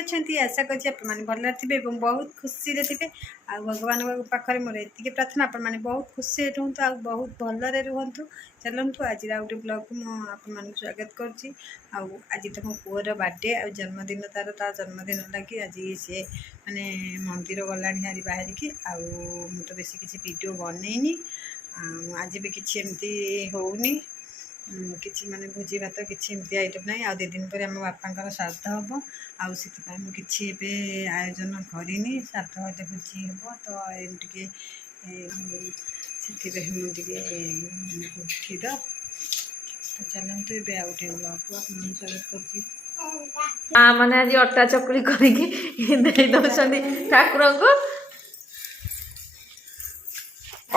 अच्छा आशा कर भल थे बहुत खुशी थे आ भगवान पाखे मोर ये प्रार्थना आपण मैंने बहुत खुशी रुहतु आ बहुत भलरे रुहतु। चलतु आज गोटे ब्लॉग को मुझे स्वागत करुँची। आज तो मो पुअर बर्थडे आ जन्मदिन तार जन्मदिन लगी आज सी माने मंदिर गला हारी बाहर की तो बेसी किसी वीडियो बनईनी आज भी किसी एमती होनी किसी माने भोजी भात किसी एमती आइटम ना आ 2 दिन पर आम बापा श्राद्ध हम आसी आयोजन करनी श्राद्ध हेल्ले भोजी हम तो एमती से उठीद तो चलते ए आउ गोटे ब्लॉग को आप स्वागत कर मैंने आज अटा चकुली करके ठाकुर को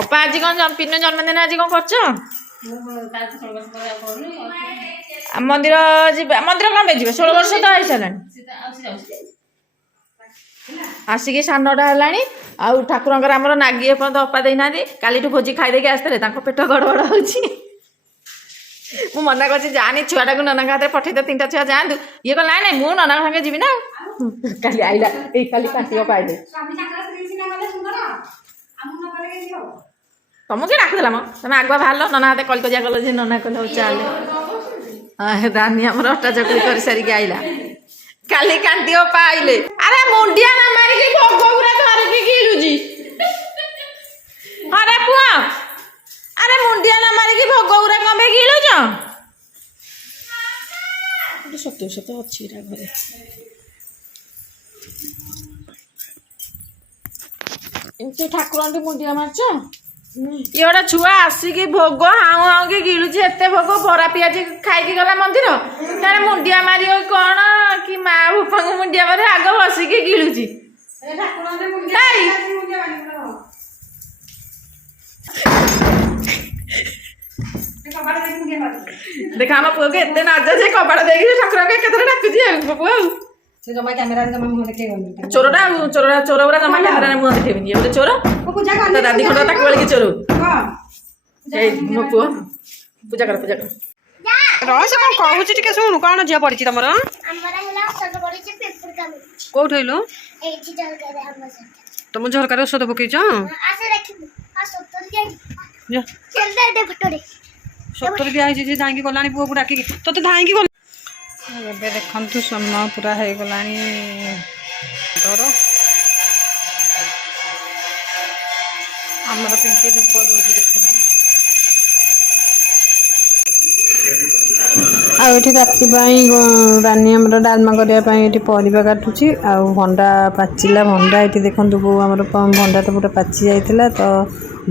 अपा आज कौन पिन जन्मदिन आज कौन कर मंदिर मंदिर कौन पे 16 वर्ष तो आई सारा आसिक 9:30 है ठाकुर आमर नागी एपर्त अपा देना काली भोजी खाईदे आसते पेट गड़बड़ हो मना कर जानी छुआटा को नना हाथ पठे 3टा छुआ जातु ये कह ना मु नना सागे जी ना काली आईला काली काटियो पाइले तुमको डाकुला मो तुम आगुआ बाहर नना हाथ कलकजिया कल नना कल चल रानी आम अटा चकुरी कर सारिक आईला काली कांति पाइले अरे मुंडिया ना मारिकी भोग गुरा धरिकी गिलुजी अरे पुआ अरे मुंडिया ना मारिकी भोग गुरा कम पे गिलुज सत्य सत्य अच्छी घरे एमती ठाकुर मुंडिया मारच ये गोटे छुआ आसिकी भोग हाउ हाउ कि गिलुची एत भोग बरा पियाज खाई गला मंदिर तार मुंडिया मार कौन कि माँ भूपा को मुंडिया मारे आग बसिकी गिलुची देखा आम पुआ को एत नाच जे कबाड़ देखिए ठाकुर के डाकुची पुआ चोरटा चोरा चोर गुरा जमा कैमेरा मुह देखेबी ये चोर दादी खंड ताक बोल चोर मो पुओ पूजा कर रस कौन कहूँ टे शुणु कौन झील पड़ी तुम कौट हईलु तुम झरकार औषध पकईच सतर दिखाई धाई गला पुओ को डाक तो धाई गल एबे देखंतु समय पूरा हो गलानी डर आमर पिंकी धूप दूसरी देखते आठ राति रानी आमर डालमा करने परिवा काटुची भंडा पाचिला भंडा ये देखो बो आम भंडा तो पूरा पाचि जाइला तो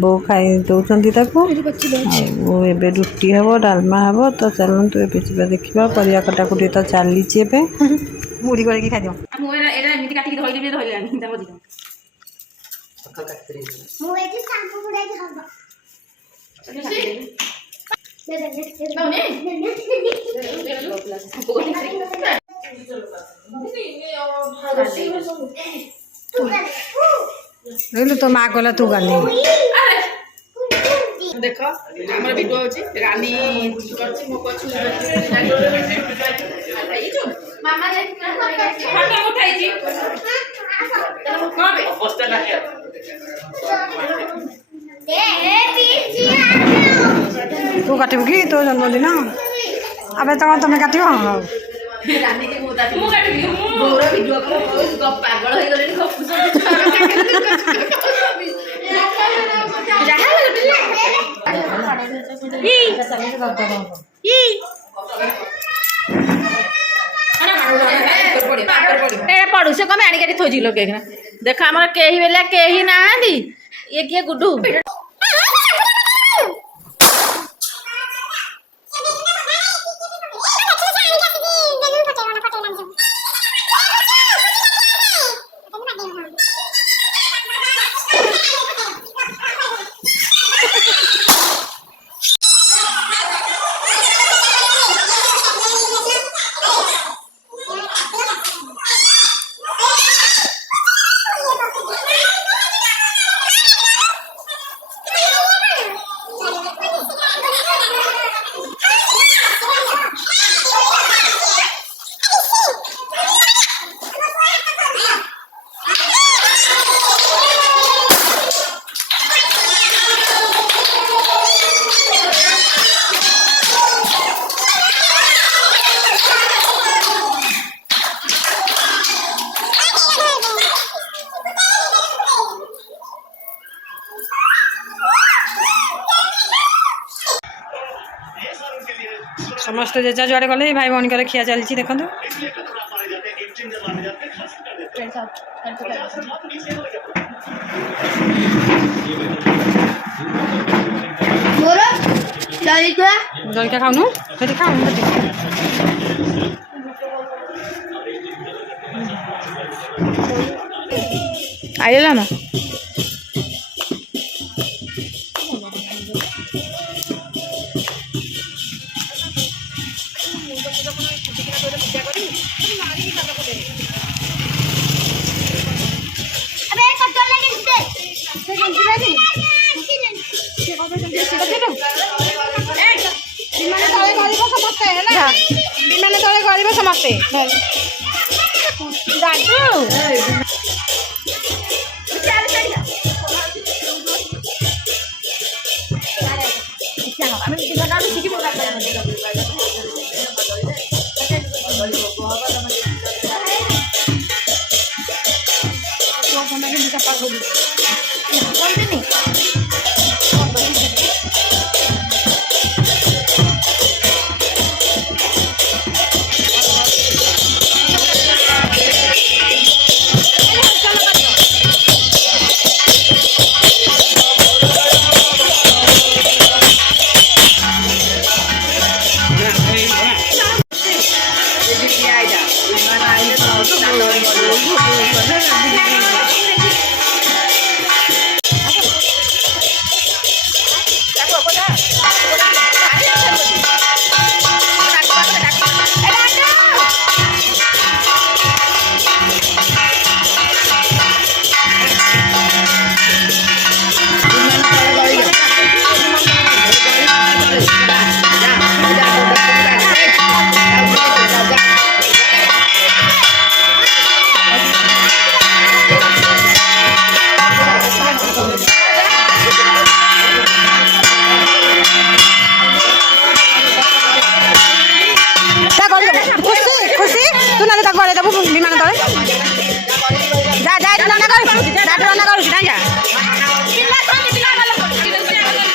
बो खाई दौरान एबे रुटी हम डालमा हम तो चलतु ए देखा परिया कटाकुटी तो चली मुड़ी गल खाई तो माँ कहला तू गाली देख हमर वीडियो होची रानी करछि मो पछु मामा जे फोटो उठाई जी कबे पोस्टर लागे तू काटबू कि तो जन्मदिन अबे तो तुम्हें काटियो रानी के मु काटबी मोर वीडियो को पागल होई गले गपुस पड़ू से कम आनिक थोजी लगे देख आम कही बेला कही ना ये किए गुड्डू ସମସ୍ତେ ଯେଝା ଯୁଆଡ଼େ ଗଲେ ଭାଇ ଭଉଣୀଙ୍କର ଖିଆ ଚାଲିଛି ଦେଖନ୍ତୁ। ଜଳିକା ଖାଉନୁ ସେଠି ଖାଉନୁ ସେଠି ଆଇଲା ନା ବିମାନ ତଳେ ଗଳିବ ସମସ୍ତେ ବିମାନ ତଳେ ଯା ଯା ରନା କରୁଛି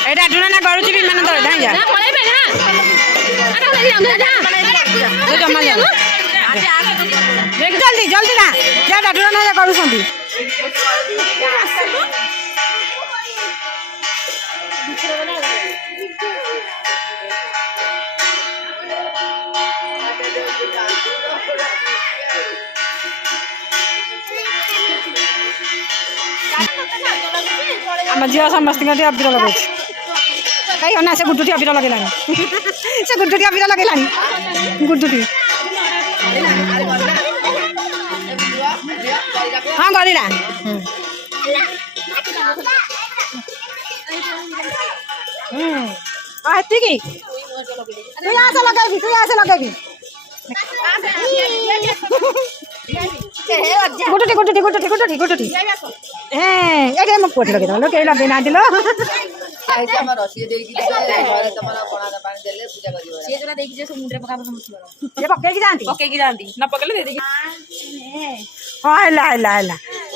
ଏଇଟା ଡୁନା କରୁଛି ବିମାନ ତଳେ ଧାଇଁ ଯା ଜମା ଯା ଜଲ୍ଦି ଜଲ୍ଦି ନା ଯା ଡାଡୁନା କରୁଛନ୍ତି। ଆମ ଝିଅ ସମସ୍ତଙ୍କ ଅବିର ଲଗାଉଛି କାହିଁ ଅନା ସେ ଗୁଡୁଟି ଅବିର ଲଗେଇଲାଣି ସେ ଗୁଡୁଟି ଅବିର ଲଗେଇଲାଣି ଗୁଡୁଟି ହଁ ଗଳିଲା ଏତିକି ତୁ ଆସ ଲଗେଇବି ଗୁଟୁଟି ଏଇଠି ମୋ ପୁଅଟି ଲଗେଇଦେବ କେହି ଲଗେଇ ନାହାନ୍ତି ଲୋ ପକେଇକି ଯାଆନ୍ତି ନ ପକେଇଲେ ହଁ ହେଲା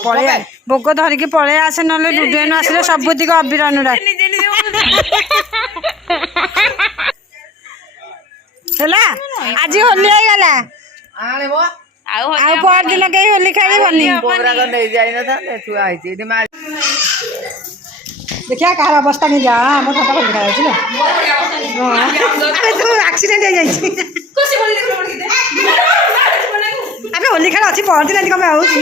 ପଳେଇ ଭୋଗ ଧରିକି ପଳେଇ ଆସେ ନହେଲେ ଡୁଡୁଏନ ଆସିଲେ ସବୁତିକ ଅବିର ଅନୁରାଗ ହେଲା ଆଜି ହୋଲି ହେଇଗଲା ଆଉ ପରଦିନ କେହି ହୋଲି ଖେଳିବନି ଦେଖିବା କାହାର ଅବସ୍ଥା କେମିତି ଆମ ଥଣ୍ଡା ଭଲ ଦେଖାଯାଉଛି ନା ଆକ୍ସିଡେଣ୍ଟ ହେଇଯାଇଛି ଆମେ ହୋଲି ଖେଳ ଅଛି ପରଦିନ ଏମିତି କଣ ହଉଛି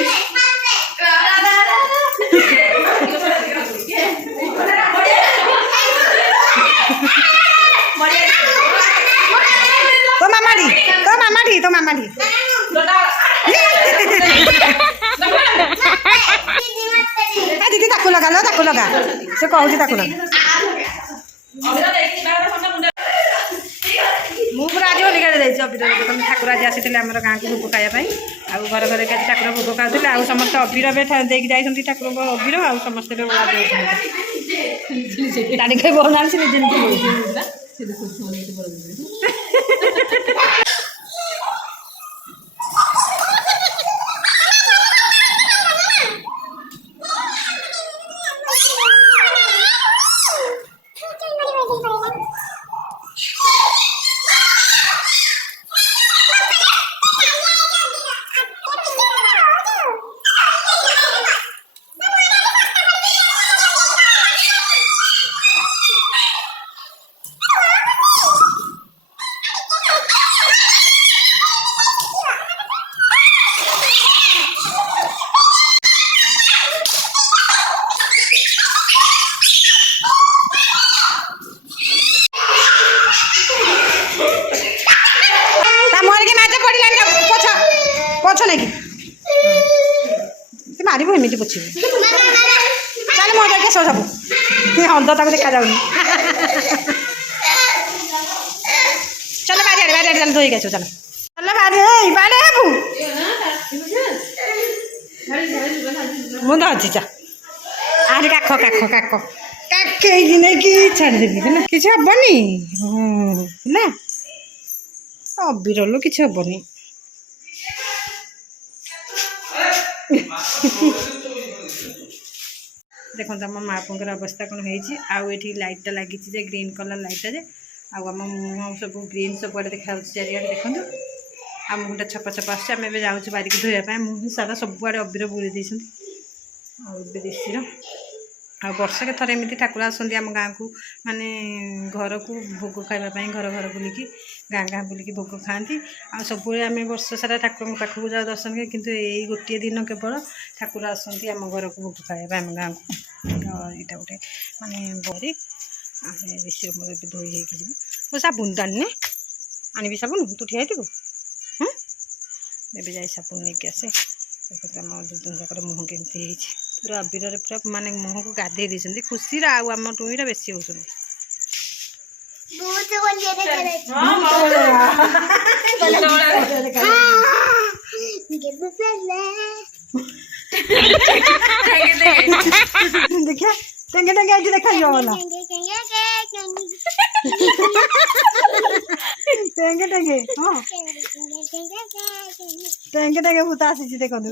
ତୋ ମାମାଟି ଦିଦି ତାକୁ ଲଗା ସେ କହୁଛି ତାକୁ ଲଗା ମୁଁ ପୁରା ଆଜି ହୋଲି ଖେଳି ଯାଇଛି ଅବିର ଠାକୁର ଆଜି ଆସିଥିଲେ ଆମର ଗାଁକୁ ଭୋଗ ଖାଇବା ପାଇଁ ଆଉ ଘରେ ଘରେ ଆଜି ଠାକୁର ଭୋଗ ଖାଉଥିଲେ ଆଉ ସମସ୍ତେ ଅବିର ଦେଇକି ଯାଇଛନ୍ତି ଠାକୁରଙ୍କ ଅବିର ଆଉ ସମସ୍ତେ ତାରିଖ ବହୁନାହାନ୍ତି ନିଜେ ମାରିବୁ ଏମିତି ପୋଛିବୁ। ଚାଲେ ମୋ ଯାଇକି ଆସ ସବୁ ଅନ୍ଧ ତାକୁ ଦେଖାଯାଉନି। ଚାଲ ବାରିଆଡ଼େ ଚାଲ ଧୋଇକି ଆସିବ ଚାଲ ଚାଲ ବାଡ଼େ ହେବୁ ମୁଁ ଧରିଛି ଚା ଆରେ କାଖେଇକି ନେଇକି ଛାଡ଼ିଦେବି ହେଲା କିଛି ହବନି ହେଲା ଅବିରଲୁ କିଛି ହବନି। ଦେଖନ୍ତୁ ଆମ ମା ପୁଅଙ୍କର ଅବସ୍ଥା କ'ଣ ହେଇଛି। ଆଉ ଏଠି ଲାଇଟ୍ଟା ଲାଗିଛି ଯେ ଗ୍ରୀନ୍ କଲର୍ ଲାଇଟ୍ଟା ଯେ ଆଉ ଆମ ମୁହଁ ସବୁ ଗ୍ରୀନ୍ ସବୁଆଡ଼େ ଦେଖାଯାଉଛି ଚାରିଆଡ଼େ ଦେଖନ୍ତୁ। ଆଉ ମୁହଁଟା ଛପ ଆସୁଛି। ଆମେ ଏବେ ଯାଉଛୁ ବାରିକି ଧୋଇବା ପାଇଁ। ମୁହଁ ସାରା ସବୁଆଡ଼େ ଅବିର ବୁଳି ଦେଇଛନ୍ତି। ଆଉ ଏବେ ଦେଶୀର ଆଉ ବର୍ଷକେ ଥରେ ଏମିତି ଠାକୁର ଆସନ୍ତି ଆମ ଗାଁକୁ ମାନେ ଘରକୁ ଭୋଗ ଖାଇବା ପାଇଁ ଘର ବୁଲିକି ଗାଁ ବୁଲିକି ଭୋଗ ଖାଆନ୍ତି। ଆଉ ସବୁବେଳେ ଆମେ ବର୍ଷ ସାରା ଠାକୁରଙ୍କ ପାଖକୁ ଯାଉ ଦର୍ଶନ କରି କିନ୍ତୁ ଏଇ ଗୋଟିଏ ଦିନ କେବଳ ଠାକୁର ଆସନ୍ତି ଆମ ଘରକୁ ଭୋଗ ଖାଇବା ପାଇଁ ଆମ ଗାଁକୁ। ଏଇଟା ଗୋଟେ ମାନେ ବରି ଆମେ ବେଶୀ ମୋର ଏବେ ଧୋଇ ହେଇକି ଯିବୁ। ମୋ ସାବୁନ ଆଣିନେ ଆଣିବି ସାବୁନ ତୁ ଠିଆ ହେଇଥିବୁ ଏବେ ଯାଇ ସାବୁନ ନେଇକି ଆସେ। ଦେଖନ୍ତୁ ଆମ ଦୁଇ ଯାକର ମୁହଁ କେମିତି ହେଇଛି ପୁରା ଅବିରରେ ପୁରା ମାନେ ମୁହଁକୁ ଗାଧେଇ ଦେଇଛନ୍ତି ଖୁସିରେ। ଆଉ ଆମ ଟୁଇଁର ବେଶୀ ହେଉଛନ୍ତି। ଦେଖିଆ ଟେଙ୍ଗେ ଏଇଠି ଦେଖାଯିବ ଭଲ ଟେଙ୍ଗେ ହଁ ଟେଙ୍ଗେ ଭୂତ ଆସିଛି ଦେଖନ୍ତୁ।